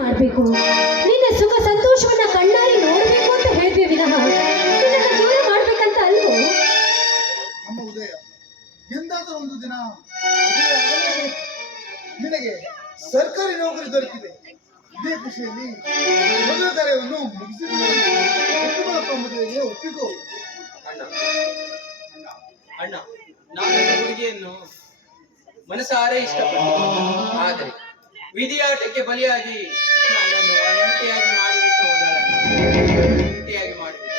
ಮಾಡಬೇಕು. ನಿನ್ನ ಸುಖ ಸಂತೋಷವನ್ನ ಕಣ್ಣಾರೆ ನೋಡಬೇಕು ಅಂತ ಹೇಳ್ತೀವಿ ವಿನಃ ನಿನ್ನನ್ನು ದೂರ ಮಾಡ್ಬೇಕಂತ ಅಲ್ವೋ? ನಮ್ಮ ಉದಯ ಎಂದಾದರೂ ಒಂದು ದಿನ ನಿನಗೆ ಸರ್ಕಾರಿ ನೌಕರಿ ದೊರಕಿದೆ. ಇದೇ ಖುಷಿಯಲ್ಲಿ ಮೊದಲ ಕಾರ್ಯವನ್ನು ಮುಗಿಸಿದ ಒಪ್ಪಿಕೋ. ಅಣ್ಣ, ನಾನು ಹುಡುಗಿಯನ್ನು ಮನಸಾರೆ ಇಷ್ಟಪಟ್ಟೆ. ಆದರೆ ವಿಧಿಯಾಟಕ್ಕೆ ಬಲಿಯಾಗಿ ನನ್ನನ್ನು ಒಂಟಿಯಾಗಿ ಮಾಡಿಬಿಟ್ಟು ಒಂಟಿಯಾಗಿ ಮಾಡಿಬಿಟ್ಟು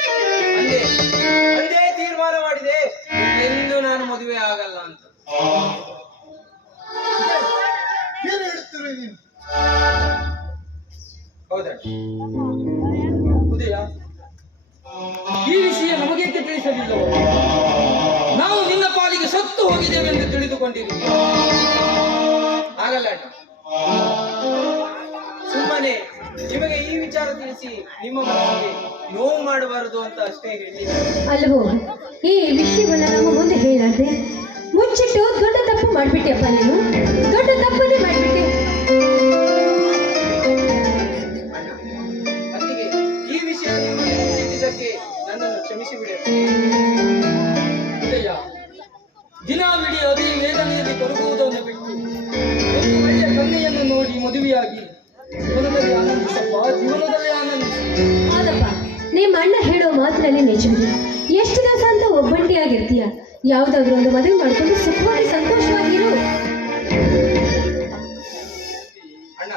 ಅಂದೇ ತೀರ್ಮಾನ ಮಾಡಿದೆ, ಎಂದು ನಾನು ಮದುವೆ ಆಗಲ್ಲ ಅಂತ. ಏನು ಹೇಳುತ್ತಿರುವೆ ನೀನು? ಹೌದಣ್ಣ. ಉದಯ, ಈ ವಿಷಯ ನಮಗೇಕೆ ತಿಳಿಸಲಿಲ್ಲ? ನಾವು ನಿನ್ನ ಪಾಲಿಗೆ ಸತ್ತು ಹೋಗಿದ್ದೇವೆಂದು ತಿಳಿದುಕೊಂಡಿದ್ದೀವಿ. ಆಗಲ್ಲ ಅಣ್ಣ, ಸುಮ್ಮನೆ ನಿಮಗೆ ಈ ವಿಚಾರ ತಿಳಿಸಿ ನಿಮ್ಮ ಮನಸ್ಸಿಗೆ ನೋವು ಮಾಡಬಾರದು ಅಂತ ಅಷ್ಟೇ ಹೇಳಿ. ಅಲ್ವೋ, ಈ ವಿಷಯವನ್ನ ನಮ್ಮ ಮುಂದೆ ಹೇಳದೆ ಮುಚ್ಚಿಟ್ಟು ದೊಡ್ಡ ತಪ್ಪು ಮಾಡ್ಬಿಟ್ಟೆಪ್ಪ ನೀನು. ದೊಡ್ಡ ತಪ್ಪನ್ನೇ ಮಾಡ್ಬಿಟ್ಟೆ. ಅದಕ್ಕೆ ಈ ವಿಷಯ ನಿಮಗೆ ಮುಚ್ಚಿಟ್ಟಿದ್ದಕ್ಕೆ ನನ್ನನ್ನು ಕ್ಷಮಿಸಿ ಬಿಡಿ. ಉದಯ, ದಿನವಿಡೀ ಅದೇ ವೇದನೆಯಲ್ಲಿ ಕೊರಗುವುದನ್ನು ಬಿಟ್ಟು ಒಂದು ಒಳ್ಳೆಯ ಕನ್ಯೆಯನ್ನು ನೋಡಿ ಮದುವೆಯಾಗಿ ಜೀವನದಲ್ಲಿ ಆನಂದಿಸಪ್ಪ, ಜೀವನದಲ್ಲಿ ಆನಂದಿಸ. ಹೌದಪ್ಪ, ನಿಮ್ಮ ಅಣ್ಣ ಹೇಳೋ ಮಾತಿನಲ್ಲಿ ನಿಜವಿದೆ. ಎಷ್ಟು ದಿವಸ ಅಂತ ಒಬ್ಬಂಟಿಯಾಗಿರ್ತೀಯ? ಯಾವುದಾದ್ರೂ ಒಂದು ಮದುವೆ ಮಾಡಿಕೊಂಡು ಸುಖವಾಗಿ ಸಂತೋಷವಾಗಿರು. ಅಣ್ಣ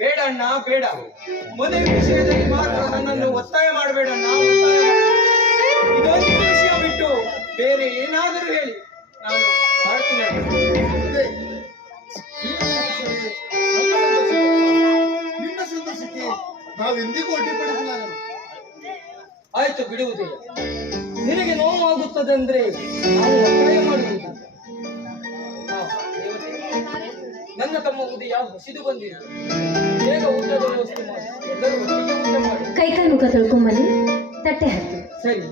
ಬೇಡ, ಅಣ್ಣ ಬೇಡ. ಮದುವೆ ವಿಷಯದಲ್ಲಿ ಮಾತ್ರ ನನ್ನನ್ನು ಒತ್ತಾಯ ಮಾಡಬೇಡಣ್ಣ. ಇದೊಂದು ವಿಷಯ ಬಿಟ್ಟು ಬೇರೆ ಏನಾದರೂ ಹೇಳಿ ನಾನು ಮಾಡ್ತೀನಿ. ನಿನ್ನ ಸಂತೋಷಕ್ಕೆ ನಾವೆಂದಿಗೂ ಅಡ್ಡಿಪಡಿಸಲಾಗಲ್ಲ. ಆಯ್ತು, ಬಿಡುವುದಿಲ್ಲ. ನಿನಗೆ ನೋವಾಗುತ್ತದೆ ಅಂದ್ರೆ ನಾವು ಒತ್ತಾಯ ಮಾಡುವುದು. ನನ್ನ ತಮ್ಮ ಉದಯ ಹಸಿದು ಬಂದಿರು. ಬೇಗ ಊಟದ ವ್ಯವಸ್ಥೆ ಮಾಡಿ, ಎಲ್ಲರೂ ಒಟ್ಟಿಗೆ ಊಟ ಮಾಡಿ. ಕೈಕಾಲು ಮುಖ ತೊಳ್ಕೊಂಬಲ್ಲಿ ತಟ್ಟೆ ಹಾಕಿ. ಸರಿ.